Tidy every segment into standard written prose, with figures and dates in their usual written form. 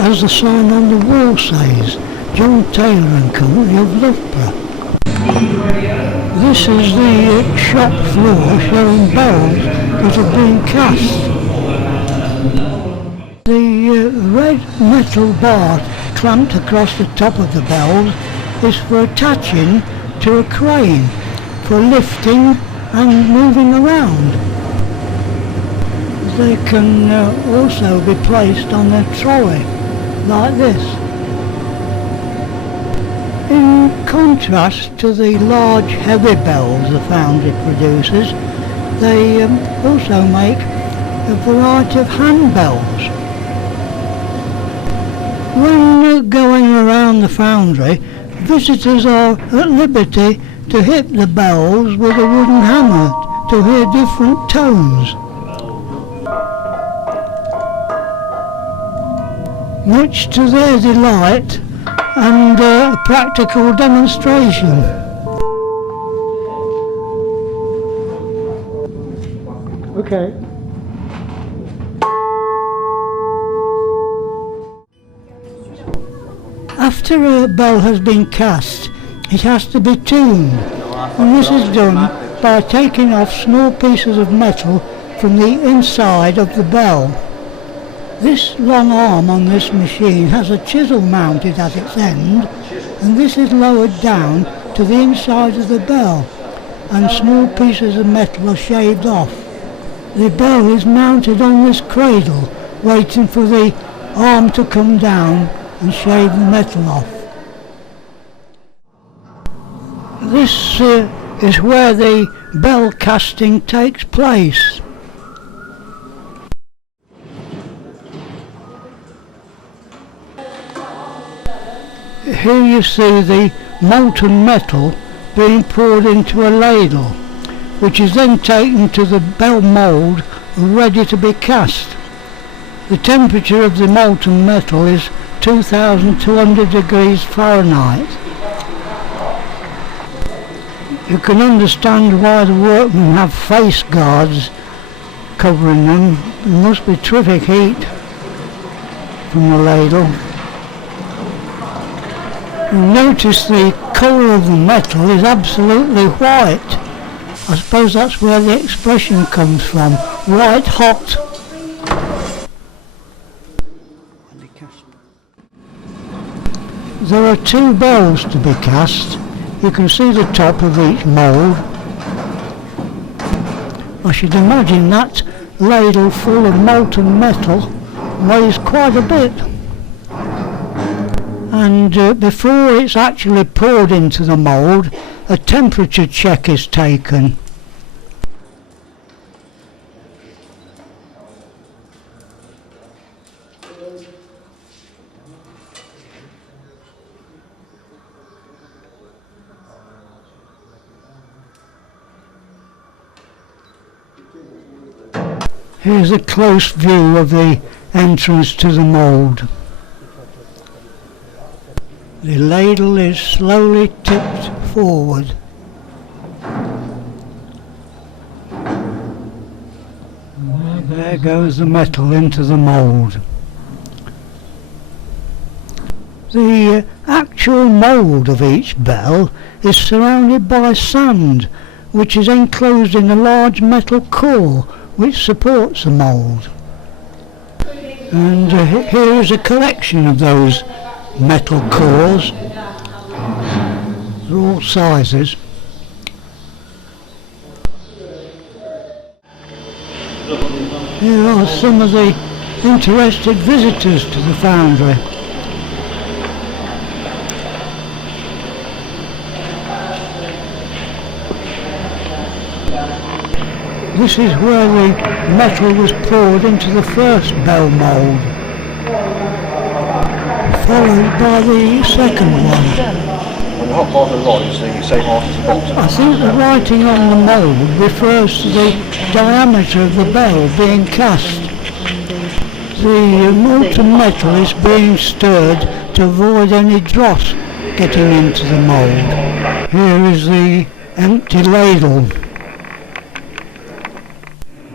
as the sign on the wall says, John Taylor and Company of Loughborough. This is the shop floor showing bells that have been cast. The red metal bar clamped across the top of the bells is for attaching to a crane for lifting and moving around. They can also be placed on a trolley like this. In contrast to the large heavy bells the Foundry produces, they also make a variety of hand bells. When going around the Foundry, visitors are at liberty to hit the bells with a wooden hammer to hear different tones. Much to their delight and a practical demonstration. Okay. After a bell has been cast, it has to be tuned, and this is done by taking off small pieces of metal from the inside of the bell. This long arm on this machine has a chisel mounted at its end, and this is lowered down to the inside of the bell, and small pieces of metal are shaved off. The bell is mounted on this cradle, waiting for the arm to come down and shave the metal off. This is where the bell casting takes place. Here you see the molten metal being poured into a ladle, which is then taken to the bell mould and ready to be cast. The temperature of the molten metal is 2,200 degrees Fahrenheit. You can understand why the workmen have face guards covering them. There must be terrific heat from the ladle. You notice the colour of the metal is absolutely white. I suppose that's where the expression comes from, white hot. There are two bells to be cast. You can see the top of each mould. I should imagine that ladle full of molten metal weighs quite a bit. And before it's actually poured into the mould, a temperature check is taken. Here's a close view of the entrance to the mould. The ladle is slowly tipped forward. There goes the metal into the mould. The actual mould of each bell is surrounded by sand, which is enclosed in a large metal core which supports the mould. And here is a collection of those metal cores. They're all sizes. Here are some of the interested visitors to the Foundry. This is where the metal was poured into the first bell mould, followed by the second one. On the hot part of the rod is the same half as the bottom. I think the writing on the mould refers to the diameter of the bell being cast. The molten metal is being stirred to avoid any dross getting into the mould. Here is the empty ladle.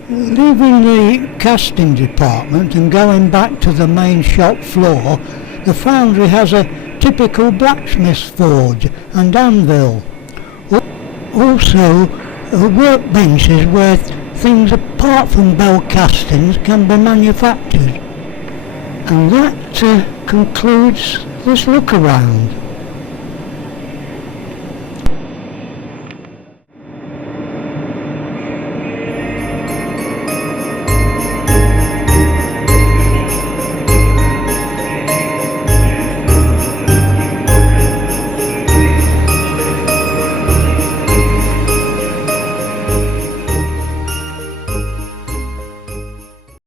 Leaving the casting department and going back to the main shop floor, the foundry has a typical blacksmith's forge and anvil. Also, workbenches where things apart from bell castings can be manufactured. And that concludes this look around.